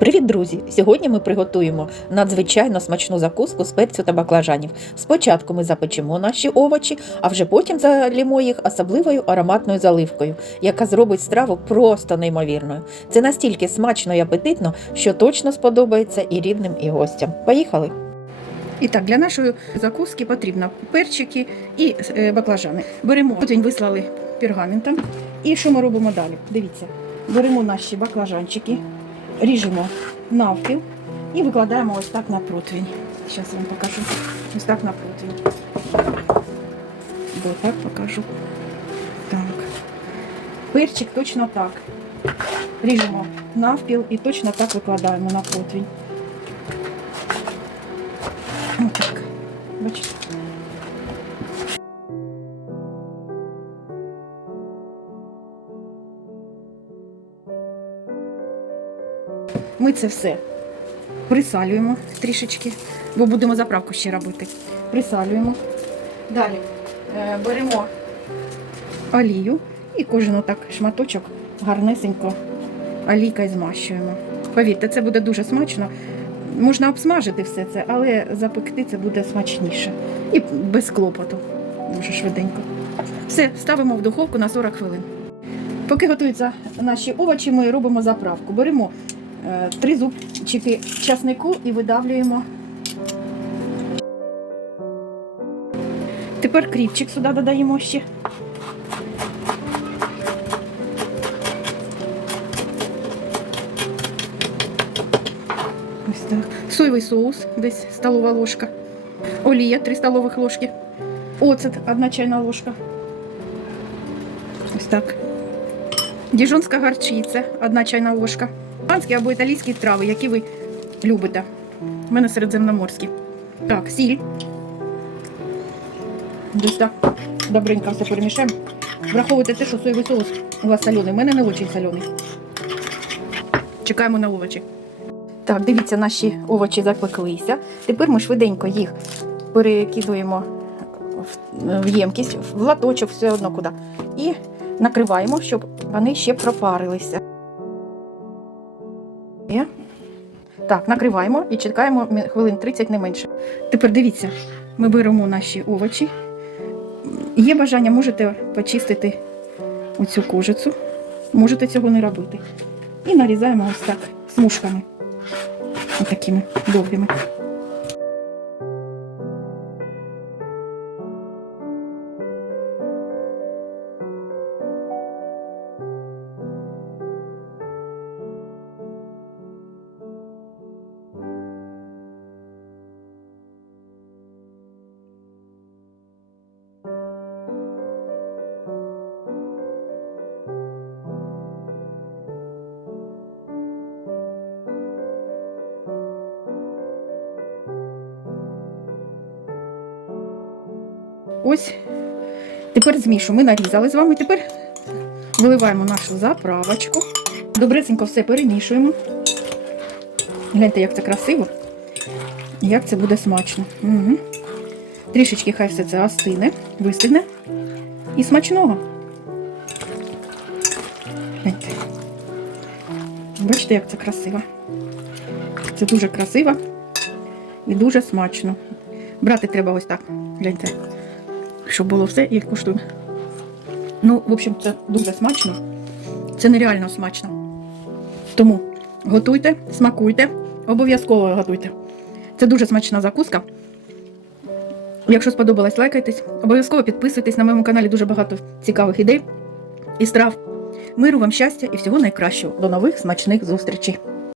Привіт, друзі! Сьогодні ми приготуємо надзвичайно смачну закуску з перцю та баклажанів. Спочатку ми запечемо наші овочі, а вже потім залімо їх особливою ароматною заливкою, яка зробить страву просто неймовірною. Це настільки смачно і апетитно, що точно сподобається і рідним, і гостям. Поїхали! І так, для нашої закуски потрібно перчики і е, баклажани. Беремо, потім вислали пергаментом. І що ми робимо далі? Дивіться, беремо наші баклажанчики, ріжемо навпіл і викладаємо ось так на противень. Зараз вам покажу. Ось так на противень. Ось так покажу. Так. Перчик точно так. Ріжемо навпіл і точно так викладаємо на противень. Отак. Бачите? Ми це все присалюємо трішечки, бо будемо заправку ще робити. Присалюємо. Далі е, беремо олію і кожен отак шматочок гарнесенько олійкою змащуємо. Повірте, це буде дуже смачно. Можна обсмажити все це, але запекти це буде смачніше. І без клопоту. Дуже швиденько. Все, ставимо в духовку на 40 хвилин. Поки готуються наші овочі, ми робимо заправку. Беремо три зубчики часнику і видавлюємо. Тепер кріпчик сюди додаємо ще. Ось так. Соєвий соус, десь столова ложка. Олія 3 столових ложки. Оцет 1 чайна ложка. Ось так. Діжонська гарчиця 1 чайна ложка. Іспанські або італійські трави, які ви любите. У мене середземноморські. Так, сіль. Десь так. Добренько все перемішаємо. Враховуйте те, що соєвий соус у вас солений. У мене не дуже солений. Чекаємо на овочі. Так, дивіться, наші овочі запеклися. Тепер ми швиденько їх перекидуємо в ємкість, в латочок, все одно куди. І накриваємо, щоб вони ще пропарилися. Так, накриваємо і чекаємо хвилин 30 не менше. Тепер дивіться, ми беремо наші овочі. Є бажання, можете почистити оцю кожицю. Можете цього не робити. І нарізаємо ось так смужками. Отакими довгими. Ось тепер змішу. Ми нарізали з вами. Тепер виливаємо нашу заправочку. Добресенько все перемішуємо. Гляньте, як це красиво. Як це буде смачно. Угу. Трішечки хай все це остине, вистигне. І смачного. Гляньте. Бачите, як це красиво. Це дуже красиво і дуже смачно. Брати треба ось так. Гляньте щоб було все і куштуємо. Ну, в общем, це дуже смачно. Це нереально смачно. Тому готуйте, смакуйте, обов'язково готуйте. Це дуже смачна закуска. Якщо сподобалось, лайкайтесь. Обов'язково підписуйтесь на моєму каналі дуже багато цікавих ідей і страв. Миру вам щастя і всього найкращого. До нових смачних зустрічей!